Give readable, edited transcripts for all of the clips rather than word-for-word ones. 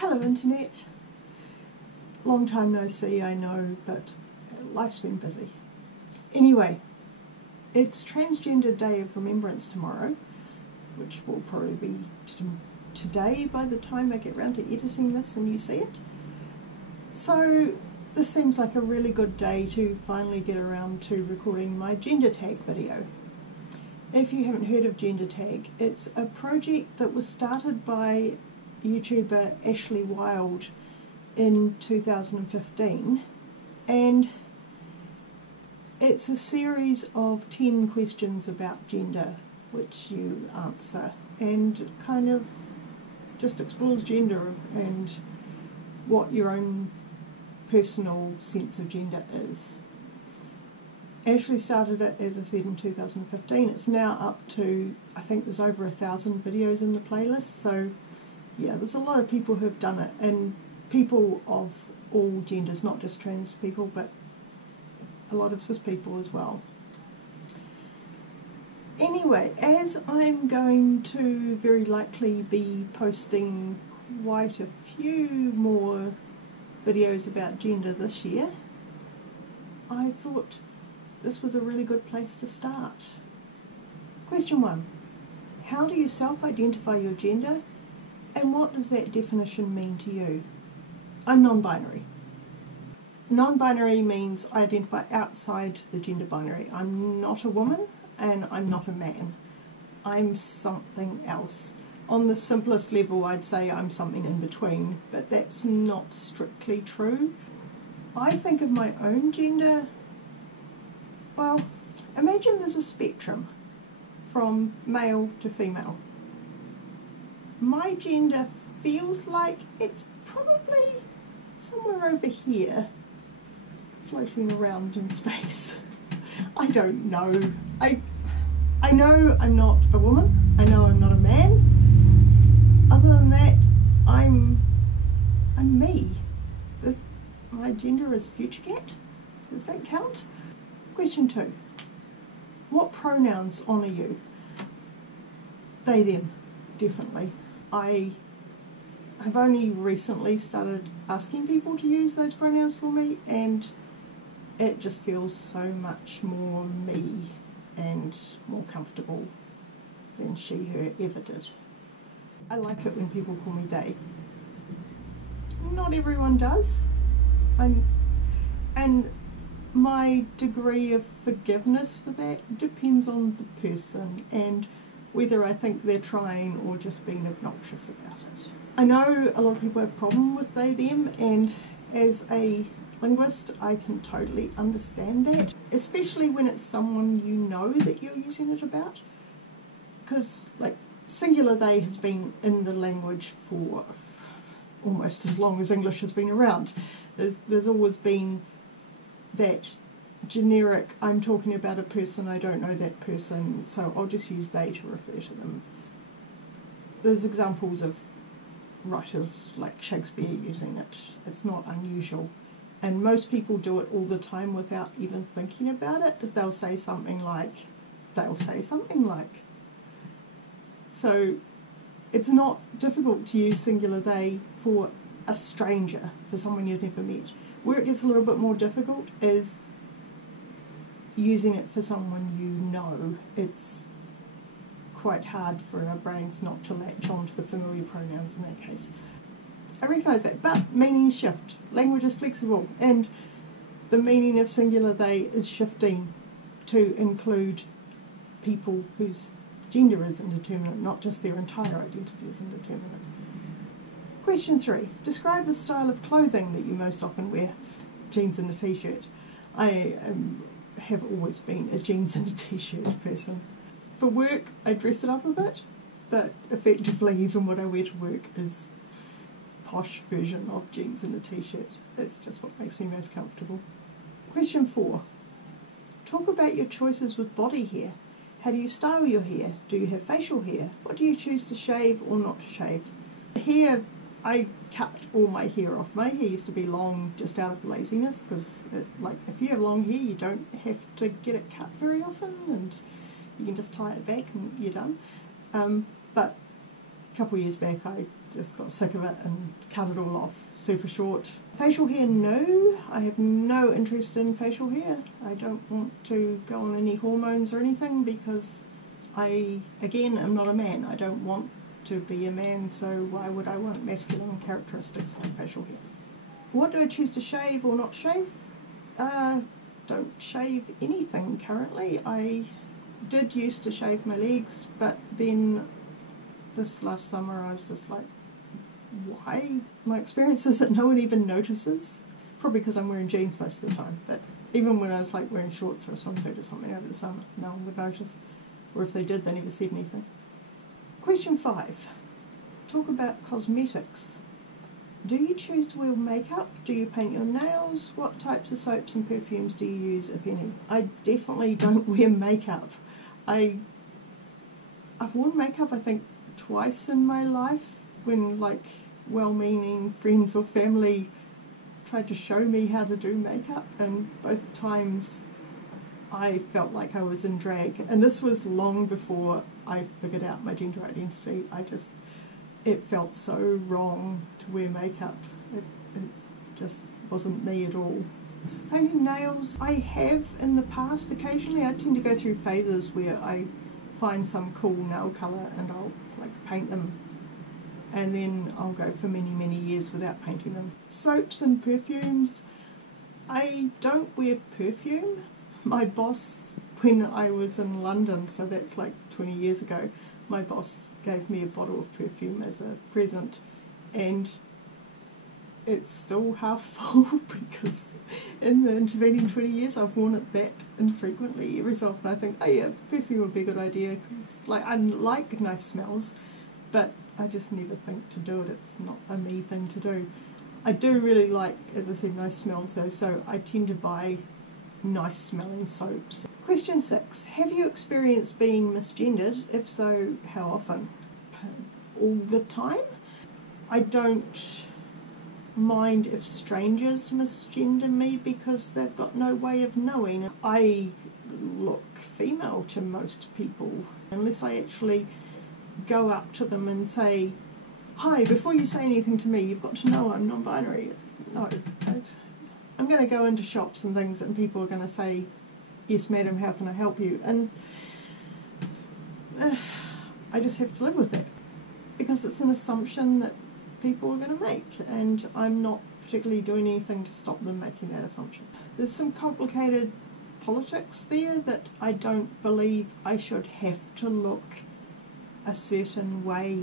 Hello Internet. Long time no see, I know, but life's been busy. Anyway, it's Transgender Day of Remembrance tomorrow, which will probably be today by the time I get round to editing this and you see it. So this seems like a really good day to finally get around to recording my gender tag video. If you haven't heard of gender tag, it's a project that was started by YouTuber Ashley Wild in 2015, and it's a series of 10 questions about gender which you answer, and kind of just explores gender and what your own personal sense of gender is. Ashley started it, as I said, in 2015. It's now up to, I think there's over 1,000 videos in the playlist, so yeah, there's a lot of people who have done it, and people of all genders, not just trans people, but a lot of cis people as well. Anyway, as I'm going to very likely be posting quite a few more videos about gender this year, I thought this was a really good place to start. Question 1. How do you self-identify your gender, and what does that definition mean to you? I'm non-binary. Non-binary means I identify outside the gender binary. I'm not a woman and I'm not a man. I'm something else. On the simplest level, I'd say I'm something in between, but that's not strictly true. I think of my own gender, well, imagine there's a spectrum from male to female. My gender feels like it's probably somewhere over here, floating around in space. I don't know. I know I'm not a woman. I know I'm not a man. Other than that, I'm me. My gender is future cat. Does that count? Question 2. What pronouns honour you? They, them, definitely. I have only recently started asking people to use those pronouns for me, and it just feels so much more me and more comfortable than she, her ever did. I like it when people call me they. Not everyone does. And my degree of forgiveness for that depends on the person and whether I think they're trying or just being obnoxious about it. I know a lot of people have a problem with they, them, and as a linguist I can totally understand that, especially when it's someone you know that you're using it about, because like singular they has been in the language for almost as long as English has been around. There's always been that generic, I'm talking about a person, I don't know that person, so I'll just use they to refer to them. There's examples of writers like Shakespeare using it. It's not unusual. And most people do it all the time without even thinking about it. They'll say something like. So it's not difficult to use singular they for a stranger, for someone you've never met. Where it gets a little bit more difficult is using it for someone you know. It's quite hard for our brains not to latch on to the familiar pronouns in that case. I recognise that, but meanings shift. Language is flexible, and the meaning of singular they is shifting to include people whose gender is indeterminate, not just their entire identity is indeterminate. Question 3. Describe the style of clothing that you most often wear. Jeans and a t-shirt. I have always been a jeans and a t-shirt person. For work, I dress it up a bit, but effectively even what I wear to work is a posh version of jeans and a t-shirt. That's just what makes me most comfortable. Question 4. Talk about your choices with body hair. How do you style your hair? Do you have facial hair? What do you choose to shave or not to shave? Hair, I cut all my hair off. My hair used to be long just out of laziness, because like if you have long hair you don't have to get it cut very often and you can just tie it back and you're done. But a couple of years back I just got sick of it and cut it all off super short. Facial hair, no. I have no interest in facial hair. I don't want to go on any hormones or anything because I, again, am not a man. I don't want to be a man, so why would I want masculine characteristics like facial hair? What do I choose to shave or not shave? Don't shave anything currently. I did used to shave my legs, but then this last summer I was just like, why? My experience is that no one even notices. Probably because I'm wearing jeans most of the time, but even when I was like wearing shorts or a swimsuit or something over the summer, no one would notice. Or if they did, they never said anything. Question 5. Talk about cosmetics. Do you choose to wear makeup? Do you paint your nails? What types of soaps and perfumes do you use, if any? I definitely don't wear makeup. I've worn makeup, I think, twice in my life when, like, well-meaning friends or family tried to show me how to do makeup, and both times I felt like I was in drag. And this was long before I figured out my gender identity. It felt so wrong to wear makeup. It just wasn't me at all. Painting nails, I have in the past occasionally. I tend to go through phases where I find some cool nail colour and I'll like paint them, and then I'll go for many, many years without painting them. Soaps and perfumes, I don't wear perfume. My boss, when I was in London, so that's like 20 years ago, my boss gave me a bottle of perfume as a present, and it's still half full because in the intervening 20 years I've worn it that infrequently. Every so often I think, oh yeah, perfume would be a good idea, because like, I like nice smells, but I just never think to do it. It's not a me thing to do. I do really like, as I said, nice smells though, so I tend to buy nice smelling soaps. Question 6. Have you experienced being misgendered? If so, how often? All the time. I don't mind if strangers misgender me because they've got no way of knowing. I look female to most people unless I actually go up to them and say, hi, before you say anything to me, you've got to know I'm non-binary. No, I'm going to go into shops and things and people are going to say, yes madam, how can I help you? And I just have to live with that because it's an assumption that people are going to make, and I'm not particularly doing anything to stop them making that assumption. There's some complicated politics there that I don't believe I should have to look a certain way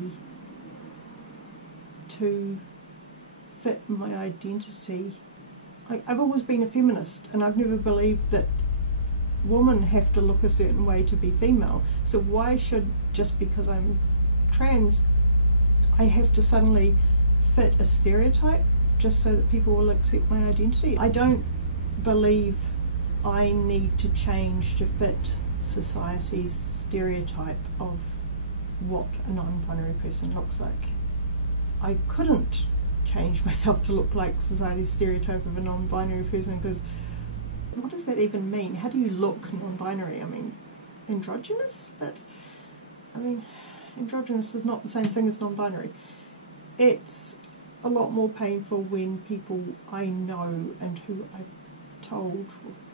to fit my identity. I've always been a feminist, and I've never believed that women have to look a certain way to be female. So why should, just because I'm trans, I have to suddenly fit a stereotype just so that people will accept my identity? I don't believe I need to change to fit society's stereotype of what a non-binary person looks like. I couldn't change myself to look like society's stereotype of a non-binary person, because what does that even mean? How do you look non-binary? I mean, androgynous? But, I mean, androgynous is not the same thing as non-binary. It's a lot more painful when people I know and who I've told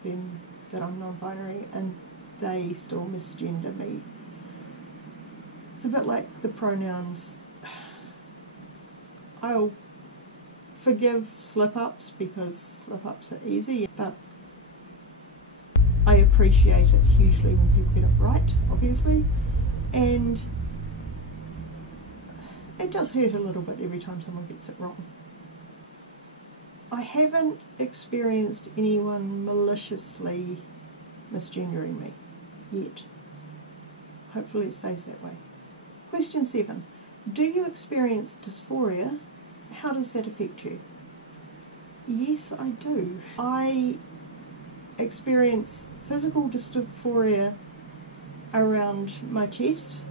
them that I'm non-binary and they still misgender me. It's a bit like the pronouns. I'll forgive slip-ups because slip-ups are easy, but I appreciate it hugely when people get it right, obviously, and it does hurt a little bit every time someone gets it wrong. I haven't experienced anyone maliciously misgendering me yet. Hopefully it stays that way. Question 7. Do you experience dysphoria? How does that affect you? Yes, I do. I experience physical dysphoria around my chest,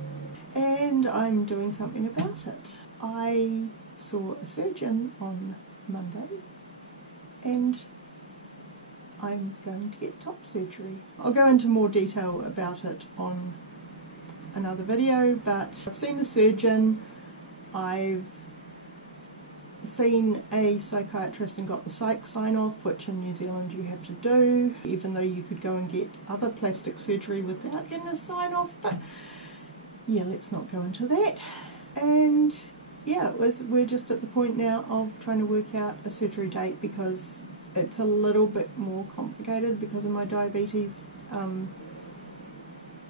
and I'm doing something about it. I saw a surgeon on Monday, and I'm going to get top surgery. I'll go into more detail about it on another video, but I've seen the surgeon, I've seen a psychiatrist and got the psych sign-off, which in New Zealand you have to do, even though you could go and get other plastic surgery without getting a sign-off, but yeah, let's not go into that. And yeah, we're just at the point now of trying to work out a surgery date because it's a little bit more complicated because of my diabetes.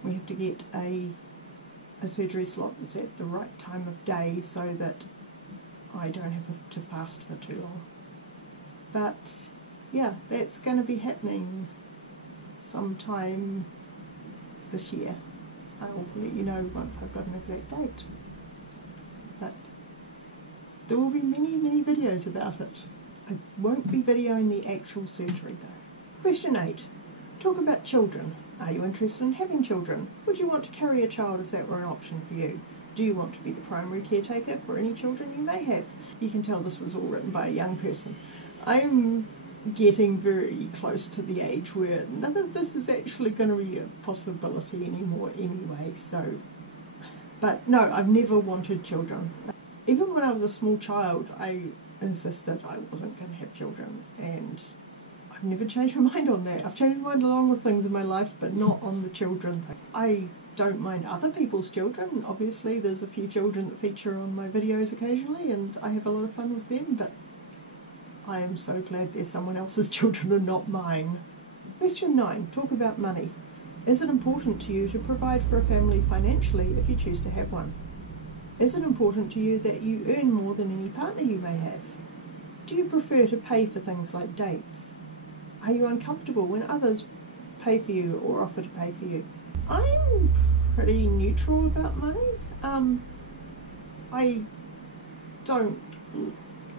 We have to get a surgery slot that's at the right time of day so that I don't have to fast for too long. But yeah, that's going to be happening sometime this year. I'll let you know once I've got an exact date. But there will be many videos about it. I won't be videoing the actual surgery though. Question 8. Talk about children. Are you interested in having children? Would you want to carry a child if that were an option for you? Do you want to be the primary caretaker for any children you may have? You can tell this was all written by a young person. I'm getting very close to the age where none of this is actually going to be a possibility anymore anyway, so... But no, I've never wanted children. Even when I was a small child, I insisted I wasn't going to have children, and I've never changed my mind on that. I've changed my mind along with things in my life, but not on the children thing. I don't mind other people's children. Obviously, there's a few children that feature on my videos occasionally, and I have a lot of fun with them, but I am so glad they're someone else's children and not mine. Question 9. Talk about money. Is it important to you to provide for a family financially if you choose to have one? Is it important to you that you earn more than any partner you may have? Do you prefer to pay for things like dates? Are you uncomfortable when others pay for you or offer to pay for you? I'm pretty neutral about money. I don't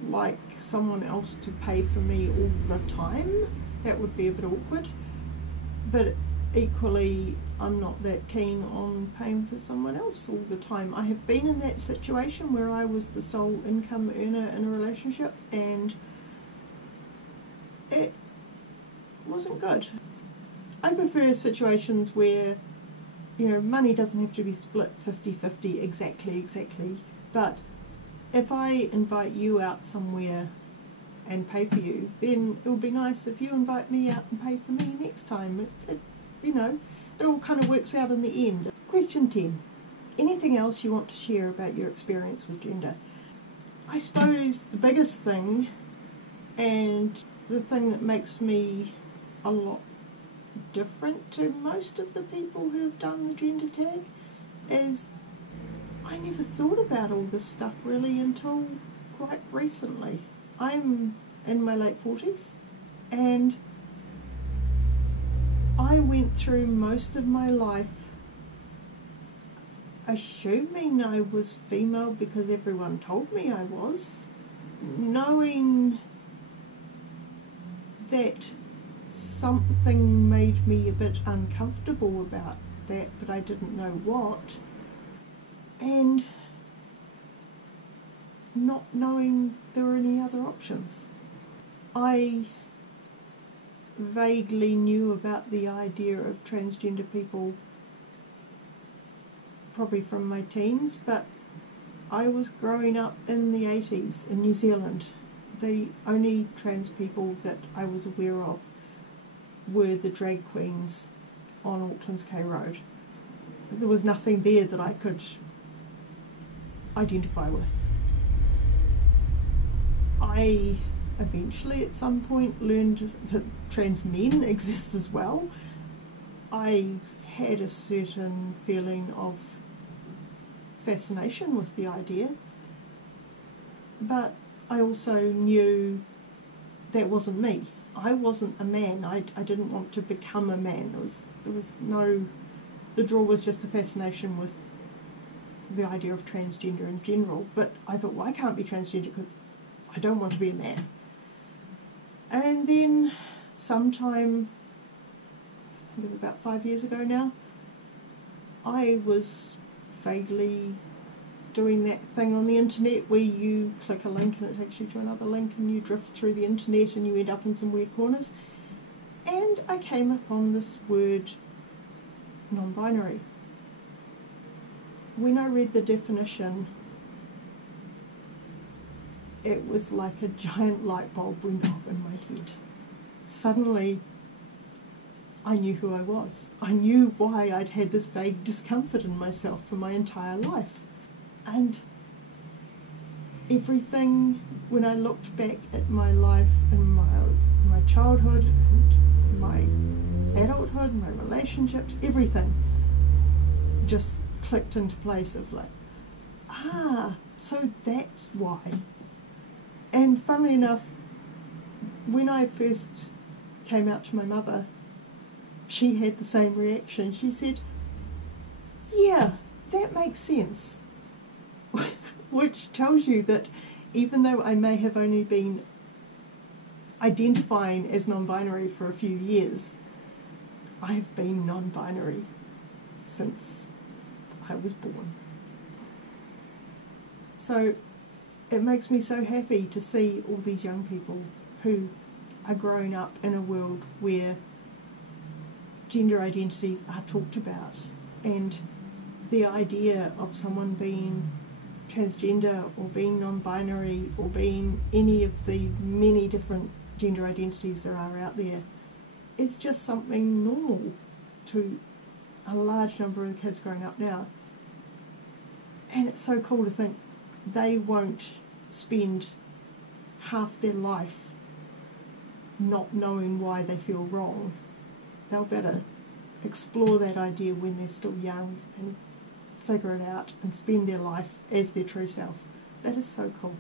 like someone else to pay for me all the time. That would be a bit awkward. But equally, I'm not that keen on paying for someone else all the time. I have been in that situation where I was the sole income earner in a relationship, and it wasn't good. I prefer situations where, you know, money doesn't have to be split 50-50 exactly, but if I invite you out somewhere and pay for you, then it would be nice if you invite me out and pay for me next time. You know, it all kind of works out in the end. Question 10. Anything else you want to share about your experience with gender? I suppose the biggest thing, and the thing that makes me a lot different to most of the people who've done the gender tag, is I never thought about all this stuff really until quite recently. I'm in my late 40s, and I went through most of my life assuming I was female because everyone told me I was, knowing that something made me a bit uncomfortable about that, but I didn't know what, and not knowing there were any other options. I vaguely knew about the idea of transgender people probably from my teens, but I was growing up in the 80s in New Zealand. The only trans people that I was aware of were the drag queens on Auckland's K Road. There was nothing there that I could identify with. I eventually at some point learned that trans men exist as well. I had a certain feeling of fascination with the idea, but I also knew that wasn't me. I wasn't a man. I didn't want to become a man. There was no... The draw was just a fascination with the idea of transgender in general, but I thought, well, I can't be transgender because I don't want to be a man. And then sometime, I think about 5 years ago now, I was vaguely doing that thing on the internet where you click a link and it takes you to another link and you drift through the internet and you end up in some weird corners. And I came upon this word, non-binary. When I read the definition, it was like a giant light bulb went off in my head. Suddenly, I knew who I was. I knew why I'd had this vague discomfort in myself for my entire life. And everything, when I looked back at my life and my childhood and my adulthood, my relationships, everything just clicked into place of like, so that's why. And funnily enough, when I first came out to my mother, she had the same reaction. She said, yeah, that makes sense. Which tells you that even though I may have only been identifying as non-binary for a few years, I've been non-binary since I was born. So it makes me so happy to see all these young people who are growing up in a world where gender identities are talked about, and the idea of someone being transgender or being non-binary or being any of the many different gender identities there are out there is just something normal to a large number of kids growing up now. And it's so cool to think they won't spend half their life not knowing why they feel wrong. They'll better explore that idea when they're still young and figure it out and spend their life as their true self. That is so cool.